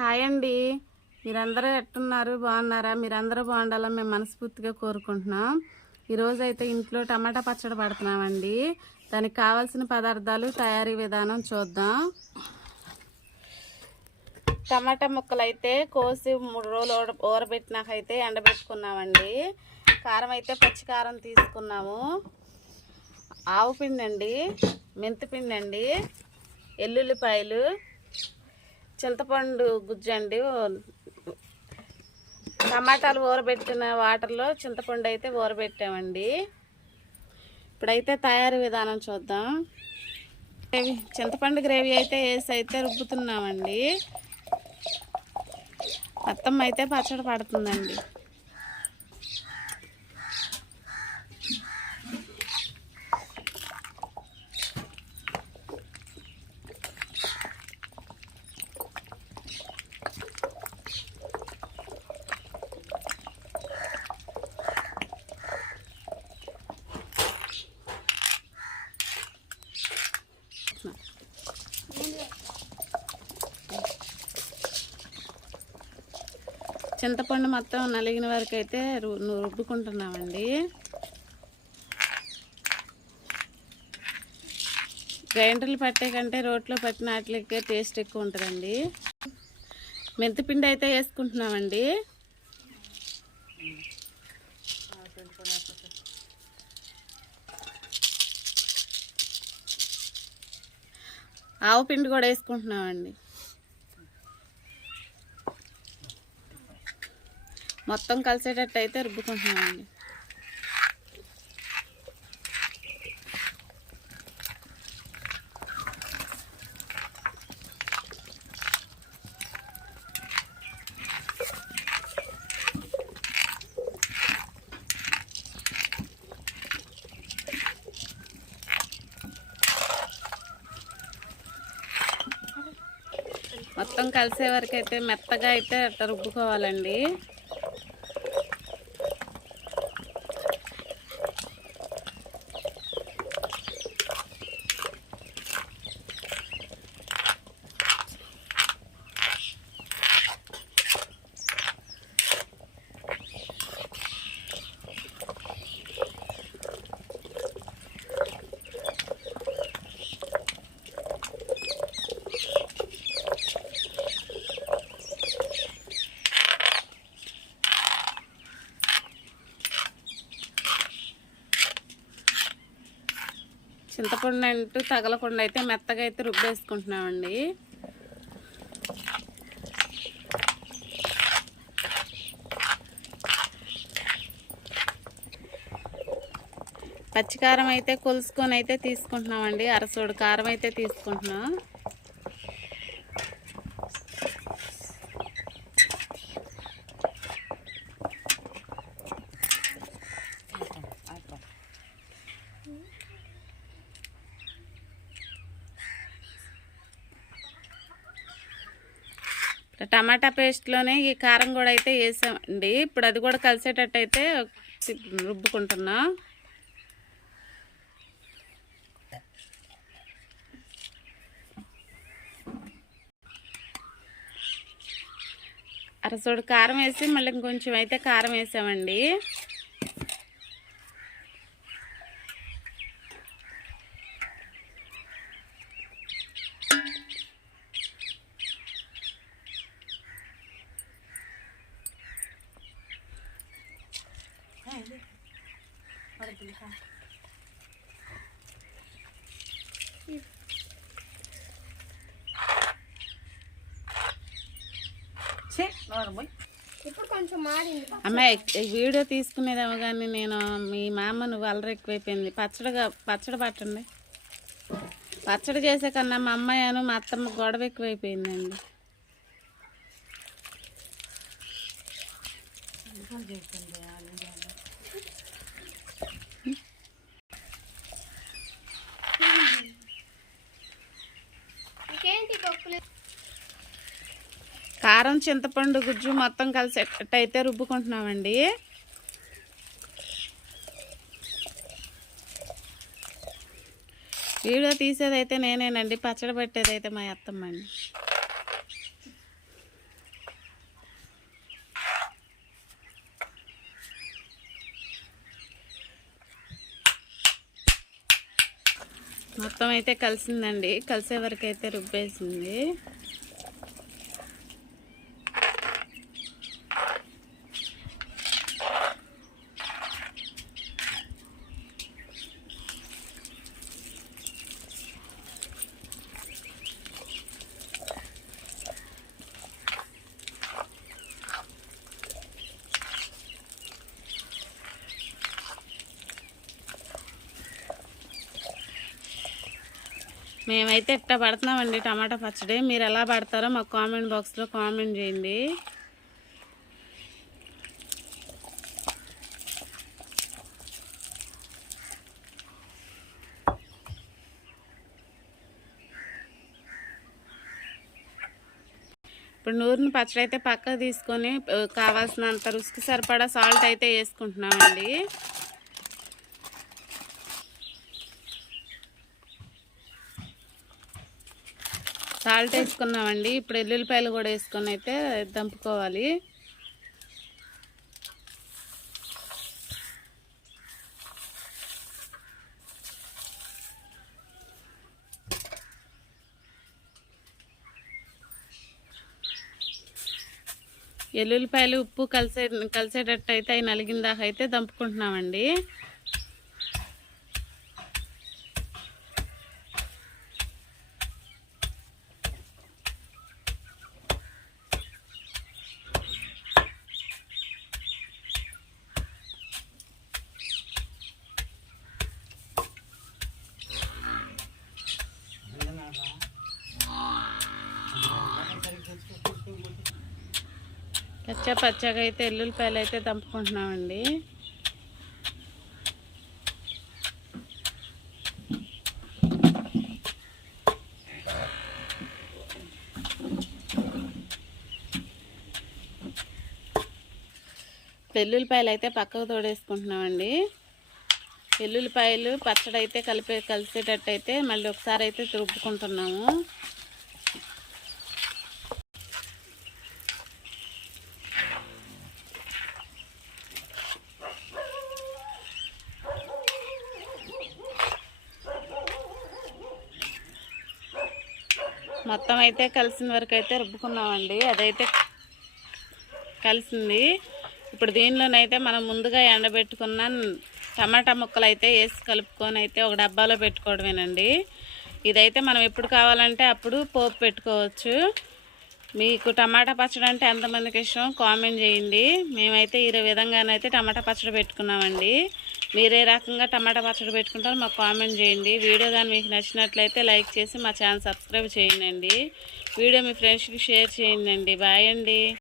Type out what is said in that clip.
Hi అండి, మీరందరూ ఎట్టున్నారు? బాగున్నారా? మీరందరూ బాగుండాలని మేము మనస్ఫూర్తిగా కోరుకుంటున్నాం. ఈరోజు అయితే ఇంట్లో టమాటా పచ్చడి పడుతున్నామండి. దానికి కావాల్సిన పదార్థాలు, తయారీ విధానం చూద్దాం. టమాటా ముక్కలు అయితే కోసి 3 రోజులు ఊరబెట్టినాకైతే ఎండబెట్టుకున్నామండి. కారం అయితే పచ్చి కారం తీసుకున్నాము. ఆవు పిండి అండి, మెంతిపిండి అండి, ఎల్లుల్లిపాయలు, చింతపండు గుజ్జు అండి. టమాటాలు ఊరబెట్టిన వాటర్లో చింతపండు అయితే ఊరబెట్టామండి. ఇప్పుడైతే తయారీ విధానం చూద్దాం. చింతపండు గ్రేవీ అయితే వేసి అయితే రుబ్బుతున్నామండి. మొత్తం అయితే పచ్చడి పడుతుందండి. చింతపండు మొత్తం నలిగిన వరకు అయితే రుబ్బుకుంటున్నామండి. గ్రైండర్లు పట్టే కంటే రోట్లో పట్టిన వాటికి టేస్ట్ ఎక్కువ ఉంటుందండి. మెంతిపిండి అయితే వేసుకుంటున్నామండి. ఆవు పిండి కూడా వేసుకుంటున్నామండి. మొత్తం కలిసేటట్టు అయితే రుబ్బుకుంటున్నామండి. మొత్తం కలిసే వరకు అయితే మెత్తగా అయితే అట్లా రుబ్బుకోవాలండి. చింతపండు అంటూ తగలకుండా అయితే మెత్తగా అయితే రుబ్బేసుకుంటున్నామండి. పచ్చికారం అయితే కొలుసుకొని అయితే తీసుకుంటున్నామండి. అరసోడు కారం అయితే తీసుకుంటున్నాం. టమాటా పేస్ట్లోనే ఈ కారం కూడా అయితే వేసామండి. ఇప్పుడు అది కూడా కలిసేటట్టు అయితే రుబ్బుకుంటున్నాం. అరసోడు కారం వేసి మళ్ళీ ఇంకొంచెం అయితే కారం వేసామండి. అమ్మాయి వీడియో తీసుకునేదేమో కానీ నేను మీ మామ నువ్వు అల్లరి ఎక్కువైపోయింది. పచ్చడి పట్టండి. పచ్చడి చేసే కన్నా మా అమ్మాయిను మా అత్తమ్మ గొడవ ఎక్కువైపోయిందండి. కారం చింతపండు గుజ్జు మొత్తం కలిసేటట్టయితే రుబ్బుకుంటున్నామండి. వీడియో తీసేదైతే నేనేనండి, పచ్చడి పెట్టేదైతే మా అత్తమ్మ అండి. మొత్తం అయితే కలిసిందండి. కలిసే వరకు అయితే రుబ్బేసింది. మేమైతే ఇట్లా పడుతున్నామండి టమాటా పచ్చడి. మీరు ఎలా పడతారో మాకు కామెంట్ బాక్స్లో కామెంట్ చేయండి. ఇప్పుడు నూరిన పచ్చడి అయితే పక్కకు తీసుకొని కావాల్సినంత రుచికి సరిపడా సాల్ట్ అయితే వేసుకుంటున్నామండి. సాల్ట్ వేసుకున్నామండి. ఇప్పుడు ఎల్లుల్లిపాయలు కూడా వేసుకొని అయితే దంపుకోవాలి. ఎల్లుల్లిపాయలు ఉప్పు కలిసేటట్టు అయితే అవి నలిగిన దాకా అయితే దంపుకుంటున్నామండి. పచ్చగా అయితే ఎల్లుల్లిపాయలు అయితే దంపుకుంటున్నామండి. ఎల్లుల్లిపాయలు అయితే పక్కకు తోడేసుకుంటున్నామండి. ఎల్లుల్లిపాయలు పచ్చడి అయితే కలిసేటట్టు అయితే మళ్ళీ ఒకసారి అయితే రుబ్బుకుంటున్నాము. మొత్తం అయితే కలిసిన వరకు అయితే రుబ్బుకున్నామండి. అదైతే కలిసింది. ఇప్పుడు దీనిలోనైతే మనం ముందుగా ఎండబెట్టుకున్న టమాటా ముక్కలు అయితే వేసి కలుపుకొని అయితే ఒక డబ్బాలో పెట్టుకోవడమేనండి. ఇదైతే మనం ఎప్పుడు కావాలంటే అప్పుడు పోపు పెట్టుకోవచ్చు. మీకు టమాటా పచ్చడి అంటే ఎంతమందికి ఇష్టం కామెంట్ చేయండి. మేమైతే ఈ విధంగానైతే టమాటా పచ్చడి పెట్టుకున్నామండి. మీరే రకంగా టమాటా పచ్చడి పెట్టుకుంటారో మాకు కామెంట్ చేయండి. వీడియో కానీ మీకు నచ్చినట్లయితే లైక్ చేసి మా ఛానల్ సబ్స్క్రైబ్ చేయండి. వీడియో మీ ఫ్రెండ్స్కి షేర్ చేయండి. బాయ్ అండి.